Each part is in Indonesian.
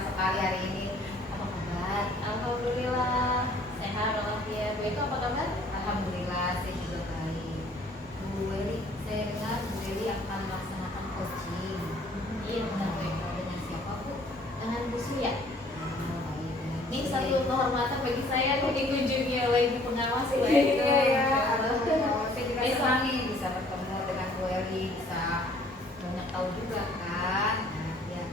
sekali hari ini. Apa kabar? Alhamdulillah sehat walafiat. Bu Eko apa kabar? Alhamdulillah saya juga baik. Bu Weli, saya dengar Bu Weli akan melaksanakan coaching. Iya benar Bu Eko. Dengan siapa Bu? Dengan Bu Suya. Baik. Ini satu kehormatan bagi saya aku dikunjungi oleh ibu pengawas Bu Eko. Iya ya. Saya juga Besok. senang nih bisa bertemu dengan Bu Weli, bisa banyak tahu juga kan. Nah, ya.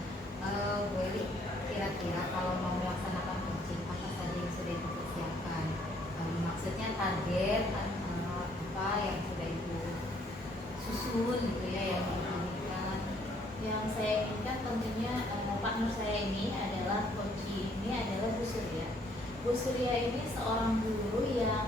Bu Weli, kira-kira kalau mau melaksanakan coaching apa saja yang sudah Ibu persiapkan? Maksudnya target apa yang sudah Ibu susun gitu ya, yang diinginkan. Yang saya inginkan tentunya partner saya ini adalah coach ini adalah Bu Surya. Bu Surya ini seorang guru yang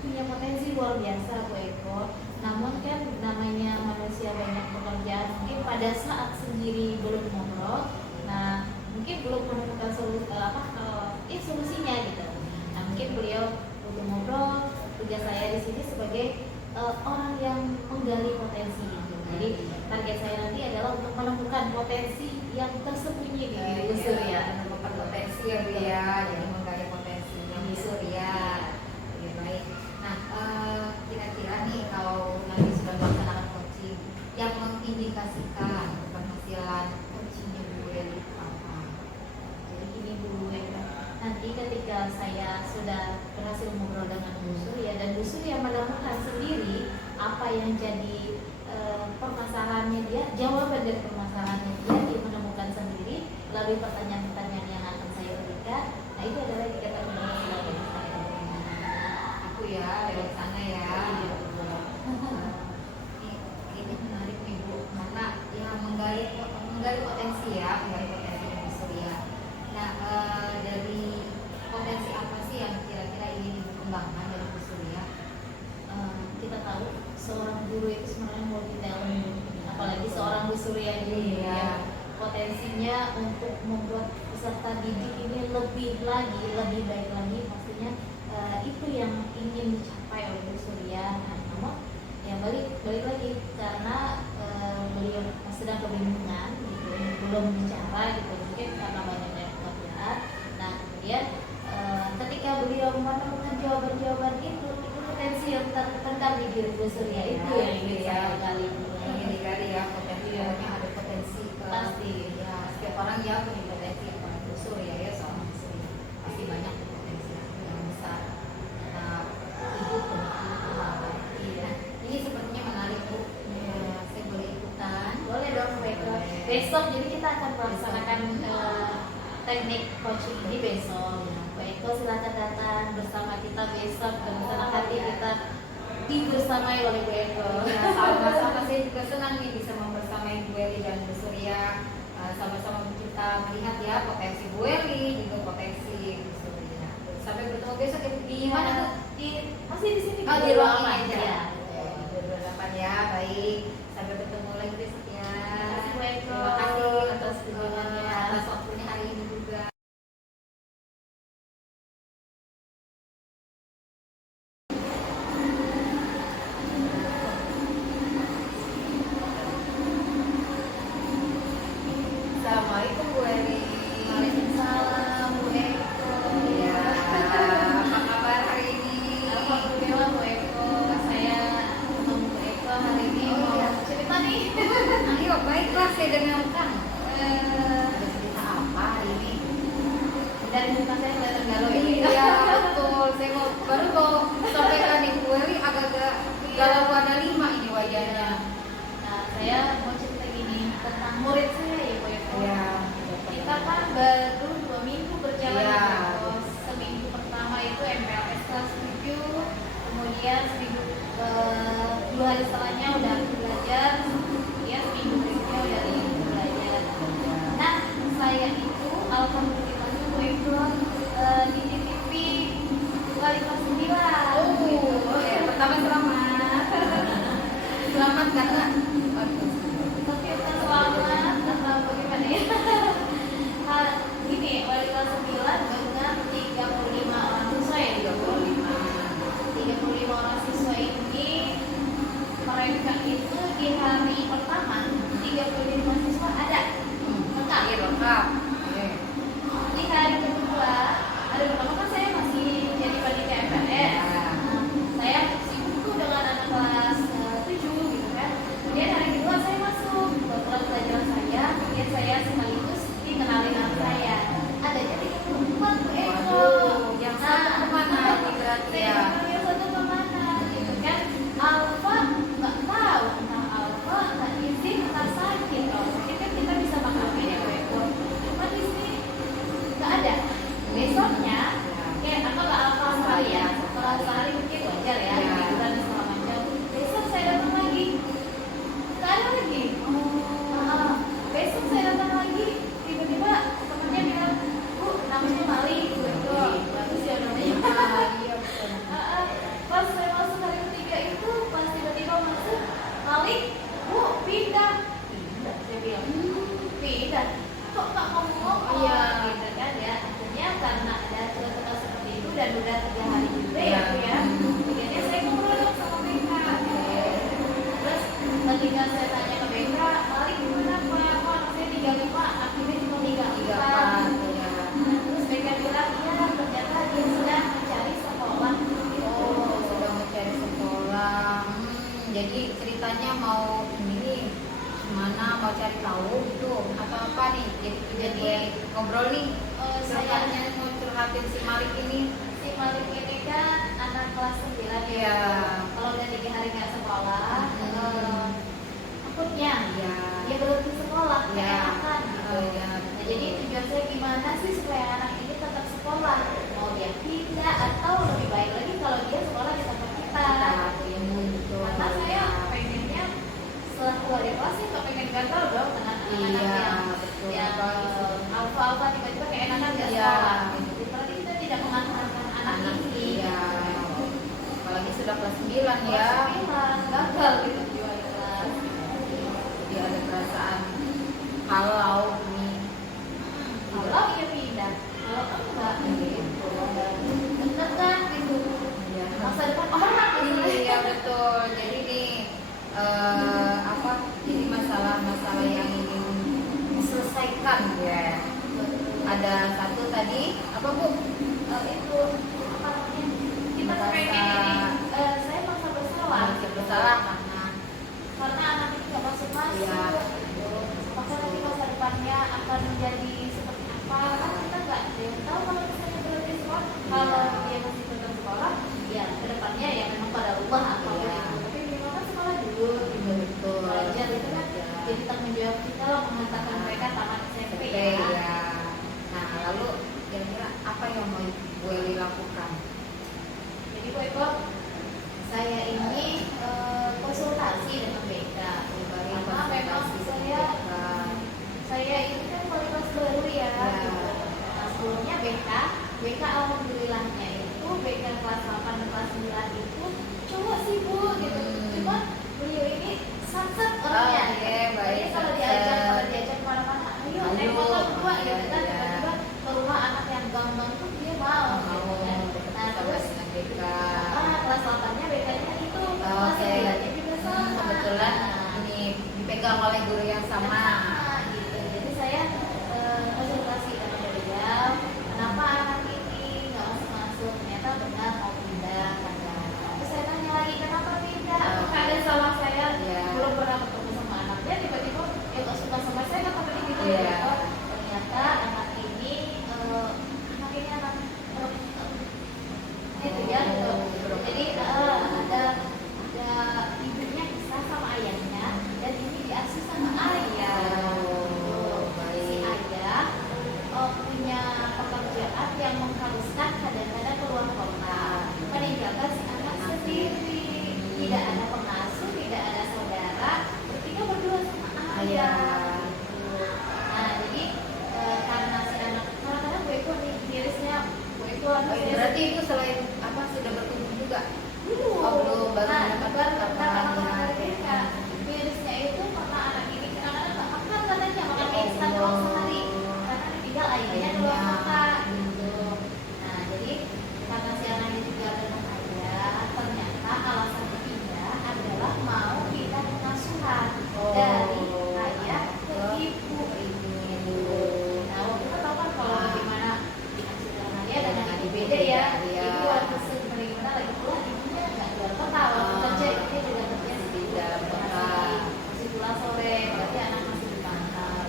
punya potensi luar biasa Bu Eko. Namun kan namanya manusia banyak pekerjaan, mungkin pada saat sendiri belum ngobrol, nah mungkin belum menemukan solusinya gitu. Nah mungkin beliau butuh ngobrol. Tugas saya di sini sebagai orang yang menggali potensi gitu. Jadi target saya nanti adalah untuk menemukan potensi yang tersembunyi di diri Bu Surya. Menemukan potensi ya Bu ya, jadi menggali potensi yang Bu Surya. Oke, baik. Nah, kira-kira nih kalau nanti sudah melaksanakan coaching, yang mengindikasikan keberhasilan coachingnya Bu Weli itu apa? Jadi gini Bu Eko, nanti ketika saya sudah berhasil ngobrol dengan Bu Surya dan Bu Surya menemukan sendiri apa yang jadi permasalahannya dia, jawaban dari permasalahannya dia menemukan sendiri melalui pertanyaan-pertanyaan yang akan saya berikan. Nah itu adalah indikator keberhasilan bagi saya. Aku ya lewat sana ya. Iya. Ini menarik nih Bu, karena ya menggali potensi ya, menggali potensi Bu Surya. Nah, dari potensi apa sih yang kira-kira ingin dikembangkan dari Bu Surya? Kita tahu seorang guru itu sebenarnya multi talent, apalagi seorang Bu Surya ini Iya. yang potensinya untuk membuat peserta didik ini lebih baik lagi pastinya. Itu yang ingin dicapai oleh Bu Surya. Nah, namun yang balik lagi karena beliau sedang kebingungan gitu, belum bicara gitu, mungkin karena banyaknya pekerjaan. Nah kemudian ketika beliau menemukan jawaban itu potensi yang terpendam di diri Bu Surya itu yang ingin saya gali. Ingin digali ya, potensi ada potensi ke Pasti. ya, setiap orang ya punya potensi yang Bu Surya ya, seorang Bu Surya pasti banyak potensi yang besar. Nah, Ibu kembangkan. Iya. Ini sepertinya menarik Bu. Ya, saya boleh ikutan. Boleh dong Bu Eko. Besok jadi kita akan melaksanakan teknik coaching ini besok. Bu Eko silakan datang bersama kita besok dan senang hati kita dibersamai oleh Bu Eko. Ya, sama-sama saya juga senang nih bisa membersamai Bu Weli dan Bu Surya. Sama-sama kita melihat ya potensi Bu Weli, juga potensi Bu Surya. Sampai bertemu besok ya, di mana Bu? Masih di sini Oh, di ruangan aja. ya. Berhadapan ya, baik. Sampai bertemu lagi besok ya. Terima kasih Bu Eko. Terima kasih atas kunjungannya. atas waktunya hari ini juga. Assalamualaikum Bu Weli. Waalaikumsalam Bu Eko. Ya, apa kabar hari ini? Alhamdulillah Bu Eko, saya ketemu Bu Eko hari ini Oh, mau iya. cerita nih. Ayo, baiklah saya dengarkan. Ada cerita apa hari ini? Dari muka saya kelihatan galau ya. Bu Eko. Iya, betul. Saya baru mau sampaikan nih Bu Weli agak-agak galau ada 5 ini wajahnya. Nah, saya mau cerita gini tentang murid saya ya Bu Eko. Iya. Kita kan baru 2 minggu berjalan Iya. Bu Eko. Seminggu pertama itu MPLS kelas 7, kemudian seminggu 2 hari setelahnya udah belajar, kemudian seminggu berikutnya udah libur belajar. Nah, saya itu alhamdulillah Bu Eko dititipi wali kelas 9. Oke, pertama selamat. Selamat karena Tapi bukan selamat atau bagaimana ya? Gini, wali kelas 9 dengan 35 orang siswa ya, 35 orang siswa ini mereka itu di hari pertama 35 siswa ada lengkap. lengkap. kok nggak ngomong Iya. gitu kan ya. Akhirnya karena ada cerita seperti itu dan udah 3 hari juga ya Bu ya, akhirnya saya ngobrol dong sama BK. Terus ketika saya tanya ke BK, Malik gimana Pak? Kok anak saya 35, akhirnya cuma 34. Ya. Nah, terus BK bilang, iya ternyata dia sedang mencari sekolah gitu. Oh, sudah mencari sekolah. Jadi ceritanya mau ini gimana, mau cari tahu gitu atau apa nih? Jadi ngobrol nih. Saya Curhatnya mau curhatin si Malik ini. si Malik ini kan anak kelas 9 ya. Iya. Kalau udah 3 hari nggak sekolah, takutnya Iya. dia berhenti sekolah, Iya. keenakan gitu. Iya. Nah, jadi tujuan saya gimana sih supaya anak ini tetap sekolah? Mau dia pindah atau lebih baik lagi kalau dia sekolah di tempat kita. Betul. Karena saya pengennya setelah keluar dari kelas sih nggak pengen gagal dong dengan anak-anak Iya, yang betul. alfa-alfa tiba-tiba keenakan nggak Iya. sekolah. Jadi berarti kita tidak memanfaatkan anak ini. Iya. Apalagi sudah kelas 9 ya. Gagal gitu jual kelas. Jadi ada perasaan kalau ini Kalau dia pindah, kalau enggak gitu. Bener kan gitu. ya. Masa depan orang gitu. Iya betul. Jadi nih apa? Jadi masalah-masalah yang ingin diselesaikan ya. Ada satu tadi apa Bu? Itu apa namanya? Kita pengen ini. Saya merasa bersalah. Bersalah Karena anak ini nggak masuk-masuk. Iya. Gitu. Maka nanti masa depannya akan menjadi seperti apa? Kan kita nggak ada yang tahu kalau misalnya berhenti sekolah. Kalau dia masih tetap sekolah, ya kedepannya ya memang pada ubah apa Iya. gitu. Tapi minimal kan sekolah dulu. Gitu. Betul. Belajar itu kan Iya. jadi tanggung jawab kita lah mengantarkan mereka tamat SMP ya. Iya. Nah lalu kira-kira apa yang mau Bu Eli lakukan? Jadi Bu Eko, saya ini konsultasi dengan BK. Karena memang saya ini kan kualitas baru ya. Gitu. Nah sebelumnya BK alhamdulillahnya itu BK kelas 8 dan kelas 9 itu cowok sih Bu gitu. Cuma beliau ini samsat orangnya. Oke, baik. Jadi kalau diajak kemana-mana, ayo naik motor berdua gitu kan. Iya. Tiba-tiba ke rumah anak yang ganggang tuh dia mau gitu kan. Nah terus kelas 8-nya BK-nya itu kelas 9-nya juga sama. Kebetulan ini dipegang oleh guru yang sama. Gitu. Jadi saya konsultasi dengan beliau, kenapa anak ini nggak masuk-masuk? Ternyata benar mau pindah. Terus saya tanya lagi, kenapa pindah? Apakah ada salah saya? Iya. Belum pernah ketemu sama anaknya, tiba-tiba ya nggak suka sama saya, kan seperti gitu Iya. ya. Oh, ternyata anak ini anak itu ya. Gitu. Jadi ada ibunya pisah sama ayahnya dan ini diasuh sama ayah. Si ayah punya pekerjaan yang mengharuskan kadang-kadang keluar kota, meninggalkan si anak sendiri, tidak ada pengasuh, tidak ada saudara, bertiga berdua sama ayah. Gitu. Nah jadi karena si anak kadang-kadang Bu Eko nih mirisnya Bu Eko Berarti itu selain apa sudah bertumbuh juga? belum. Belum, baru Nah, mendapatkan kabarnya. Mirisnya itu karena anak ini kadang-kadang nggak makan katanya, makan mie instan doang sehari karena ditinggal ayahnya keluar kota gitu. Nah jadi karena si anaknya juga dengan ayah, ternyata alasan pindah adalah mau pindah pengasuhan dari ayah ke ibu gitu. Nah waktu itu tahu kan kalau bagaimana diasuh dengan ayah dengan ibu beda ya. Ibu waktu bagaimana lagi pula ibunya nggak keluar kota, waktu kerja ibunya juga kerja di dalam kota, masih pulang sore, berarti anak masih di kantor.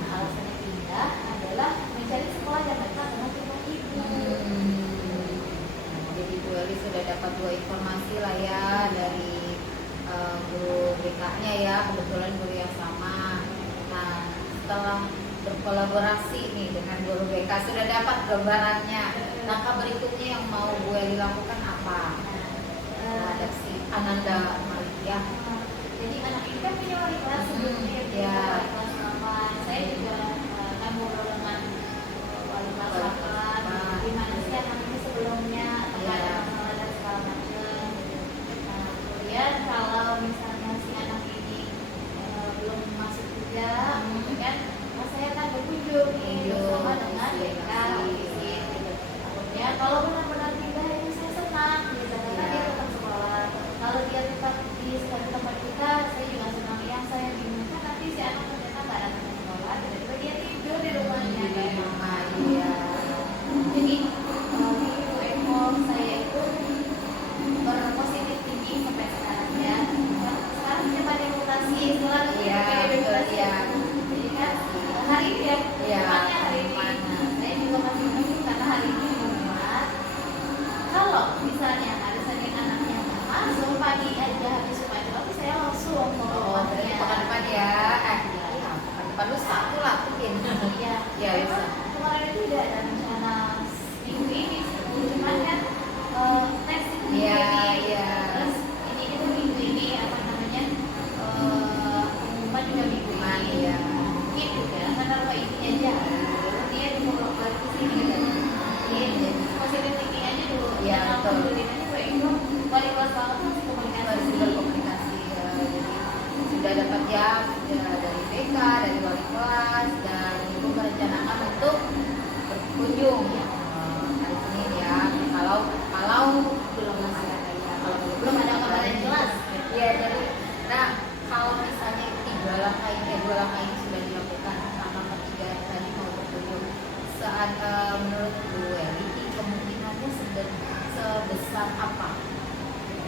Nah alasannya pindah adalah mencari sekolah yang dekat dengan rumah ibu. Jadi Bu Eli sudah dapat 2 informasi lah ya dari guru BK-nya ya, kebetulan guru yang sama. Nah setelah berkolaborasi nih dengan guru BK sudah dapat gambarannya. Langkah berikutnya yang mau Bu Eli lakukan apa? Ada si Ananda Malik ya. Jadi anak ini kan punya wali kelas sebelumnya, Ya. wali kelas 8. Saya juga kan ngobrol dengan wali kelas 8. Gimana sih anak ini sebelumnya, apakah ada masalah dan segala macam. Nah, kemudian kalau misalnya si anak ini belum masuk juga, gitu kan, saya tanya Bu berkunjung hari Senin ya. Kalau belum ada belum ada kabar yang jelas. ya. Jadi nah kalau misalnya dua langkah ini sudah dilakukan sama ketiga tadi mau berkunjung saat menurut Bu Eli kemungkinannya sebesar apa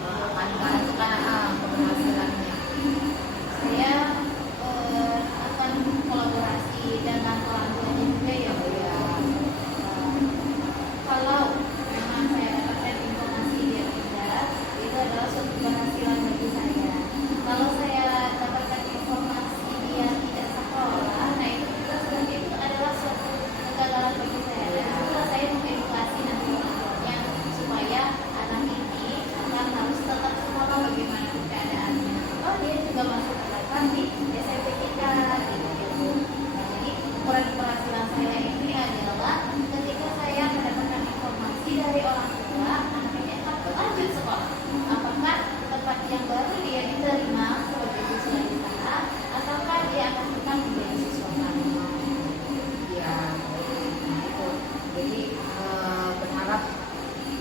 akan keberhasilannya? Saya akan kolaborasi dengan orang tuanya juga ya Bu ya. Kalau memang saya dapatkan informasi dia tidak, itu adalah suatu keberhasilan bagi saya. Kalau saya dapatkan informasi dia tidak sekolah, nah itu juga sebenarnya itu adalah suatu kegagalan bagi saya. Dan itulah saya mengedukasi nanti orang tuanya supaya anak ini akan harus tetap sekolah bagaimanapun keadaannya. Oh dia juga masuk di SMP kita gitu. Nah, jadi ukuran keberhasilan saya ini adalah ketika saya mendapatkan informasi dari orang tua anaknya akan lanjut sekolah. Apakah tempat yang baru dia diterima sebagai siswa di sana, ataukah dia akan tetap menjadi siswa kami? Ya, itu. Jadi berharap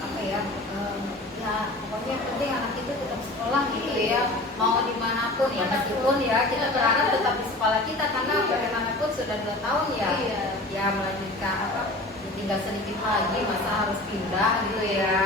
apa ya? Ya pokoknya yang penting anak itu tetap sekolah gitu ya. Mau dimanapun ya, meskipun ya kita berharap tetap di sekolah kita karena bagaimanapun sudah 2 tahun ya. Ya melanjutkan apa? Ya, tinggal sedikit lagi masa harus pindah gitu ya.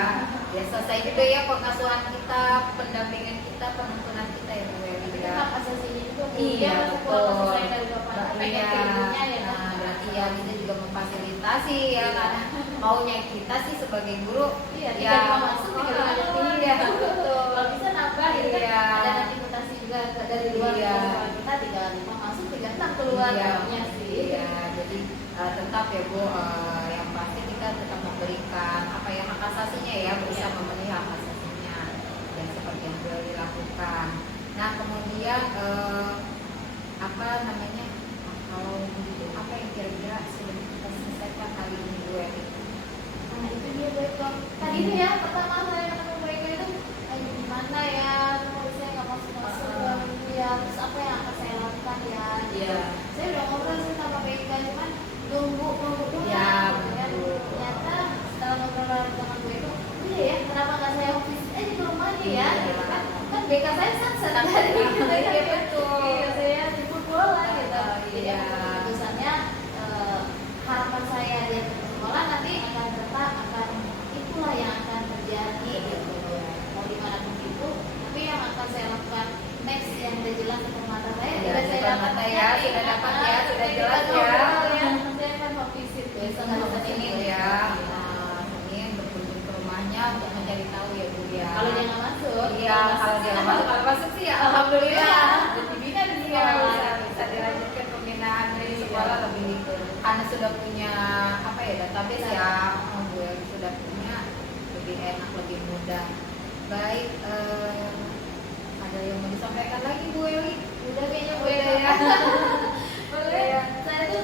Ya selesai juga ya pengasuhan kita, pendampingan kita, penuntunan kita ya Bu Eli ya. Hak asasinya juga Iya betul. saya dari bapaknya pengen ke ibunya ya. Nah, berarti ya kita juga memfasilitasi ya karena maunya kita sih sebagai guru Iya, ya masuk tinggal keluar. iya betul. Kalau bisa nambah ya kan Iya. ada nanti mutasi juga dari luar Iya. sekolah kita 35 masuk 36 keluar Iya, maunya sih. iya. Jadi tetap ya Bu, yang pasti kita tetap memberikan apa ya hak asasinya ya, bisa memenuhi hak asasinya yang seperti yang boleh dilakukan. Nah kemudian apa namanya kalau begitu apa yang kira-kira sudah kita selesaikan kali ini Bu Eli? Nah itu dia baiklah. Tadi itu ya pertama saya ketemu mereka itu gimana ya, kalau saya nggak masuk ya, terus apa yang akan saya lakukan ya? Iya. Saya udah ngobrol sih sama mereka, cuman nunggu dulu Ya, kan. Ternyata setelah ngobrol dengan gue itu, iya ya, kenapa nggak saya office di rumahnya ya? Gitu kan? Kan BK saya sunset tadi gitu ya. Iya betul. Iya saya jemput bola gitu. Jadi Iya. keputusannya harapan saya dia ke sekolah nanti akan tetap itulah yang akan terjadi gitu. Mau dimanapun itu, tapi yang akan saya lakukan next yang udah jelas depan mata saya Ya, sudah saya depan dapat mata ya, sudah dapat ya, sudah jelas ya. Saya kan mau visit besok Hari hari Senin ya, Senin berkunjung ke rumahnya untuk mencari tahu ya Bu ya. Kalau dia nggak masuk, Iya, kalau dia nggak masuk, kalau masuk sih ya alhamdulillah. dibina di Iya, sekolah. bisa dilanjutkan pembinaan dari sekolah lebih karena sudah punya apa ya database ya, Bu Eli sudah punya lebih enak, lebih mudah. Baik, ada yang mau disampaikan lagi Bu Eli? Udah kayaknya Udah ya. boleh. Saya tuh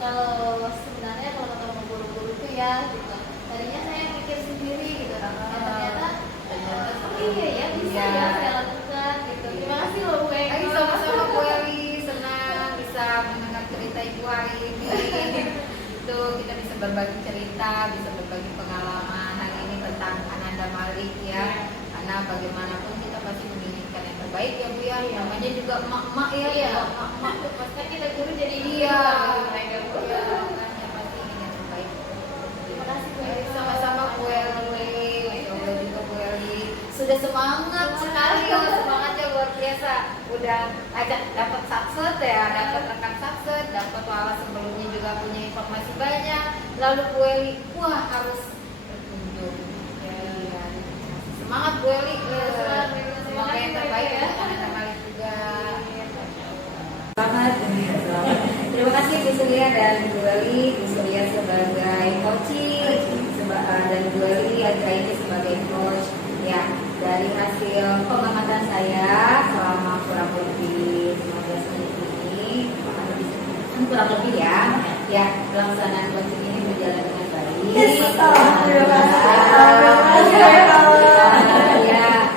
kalau sebenarnya kalau ketemu guru-guru tuh ya gitu. Tadinya saya mikir sendiri gitu. Ternyata iya ya bisa ya saya lakukan gitu. Terima kasih loh Bu Eko. Ayo sama-sama Bu Eli, senang bisa mendengar cerita Ibu hari ini. Itu kita bisa berbagi cerita, bisa berbagi pengalaman hari ini tentang Ananda Malik ya. Karena bagaimanapun kita pasti menginginkan yang terbaik ya Bu ya. Namanya juga emak-emak ya. Iya. Emak-emak Pasti kita guru jadi iya. mereka Bu. Iya, makanya pasti ingin yang terbaik. Terima kasih Bu Baik, Eko. sama-sama Bu Eli. Ya Allah juga Bu Eli. Sudah semangat sekali, oh, semangatnya luar biasa. Udah ajak dapat sakset ya, dapat rekan sakset, dapat wawasan sebelumnya juga punya informasi banyak. Lalu Bu Eli, wah harus berkunjung. Ya. Semangat Bu Eli. Semoga yang terbaik ya. Kita balik juga. Selamat. Terima kasih Bu Surya dan Bu Eli. Bu Surya sebagai coaching dan Bu Eli ini sebagai coach. Ya, dari hasil pengamatan saya selama kurang lebih 15 menit ini, kurang lebih ya pelaksanaan coaching ini berjalan dengan baik. Ya,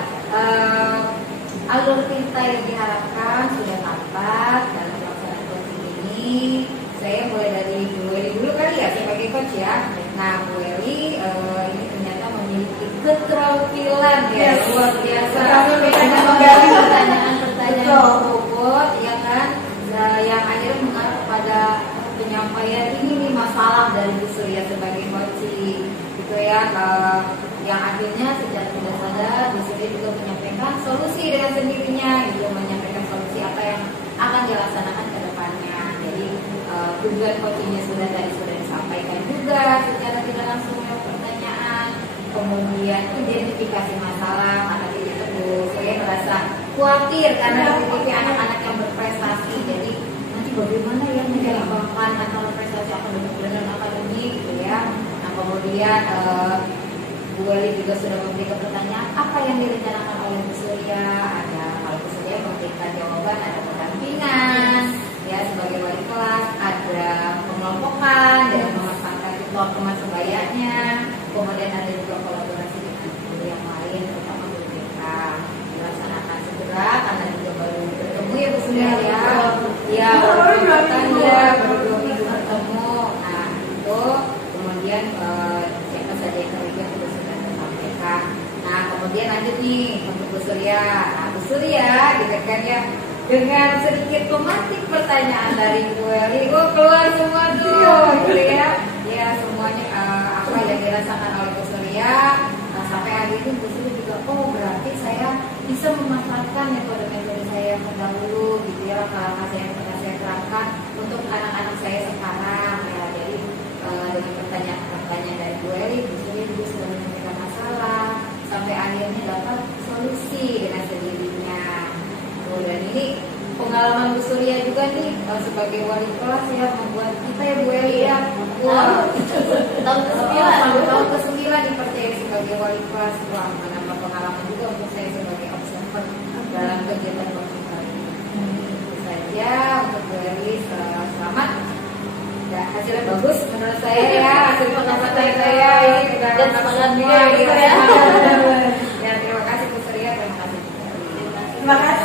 alur cerita yang diharapkan sudah tampak dalam pelaksanaan coaching ini. Saya mulai dari Bu Eli dulu kali ya sebagai coach coach ya. Nah, Bu Eli ini ternyata memiliki keterampilan ya luar biasa. Dengan menggali pertanyaan-pertanyaan bobot, ya kan, yang akhirnya mengarah kepada penyampaian ini nih masalah dari Bu Surya sebagai coaching, gitu ya. Yang akhirnya secara tidak sadar Bu Surya juga menyampaikan solusi dengan sendirinya, gitu, menyampaikan solusi apa yang akan dilaksanakan ke depannya. Jadi tujuan coachingnya sudah disampaikan juga secara tidak langsung lewat pertanyaan, kemudian identifikasi masalah karena itu saya merasa khawatir karena memiliki anak-anak yang berprestasi, jadi nanti bagaimana ya menyeimbangkan antara prestasi akademik dan akademik, gitu ya. Nah, kemudian Bu Eli juga sudah memberikan pertanyaan apa yang direncanakan oleh Bu Surya. Ada, kalau Bu Surya memberikan jawaban, ada pendampingan ya sebagai wali kelas, ada pengelompokan dengan memanfaatkan tutor teman sebayanya, kemudian ada juga kolaborasi dengan guru yang lain terutama guru BK dilaksanakan segera karena juga baru bertemu ya Bu Surya ya baru 2 minggu bertemu. Nah itu kemudian siapa saja yang terlibat juga sudah tersampaikan. Nah kemudian lanjut nih untuk Bu Surya. Nah Bu Surya gitu kan ya, dengan sedikit pemantik pertanyaan dari Bu Eli, keluar semua tuh, gitu ya. Ya semuanya apa yang dirasakan oleh Bu Surya, sampai hari ini Bu Surya juga, oh berarti saya bisa memanfaatkan metode-metode saya yang terdahulu, gitu ya, langkah-langkah saya yang pernah saya terapkan untuk anak-anak saya sekarang. Ya, jadi dengan pertanyaan dari Bu Eli, Bu Surya juga sudah menemukan masalah, sampai akhirnya dapat solusi dengan sendirinya. Dan ini pengalaman Bu Surya juga nih sebagai wali kelas ya, membuat kita ya Bu Eli ya tahun ke-9 dipercaya sebagai wali kelas. Wah, menambah pengalaman juga untuk saya sebagai observer dalam kegiatan coaching kali ini. Itu saja untuk Bu Eli, selamat ya, hasilnya bagus menurut saya ya, hasil pengamatan saya ini udah dan semangat semua gitu ya. Ya terima kasih Bu Surya, terima kasih Bu Eli. Terima kasih.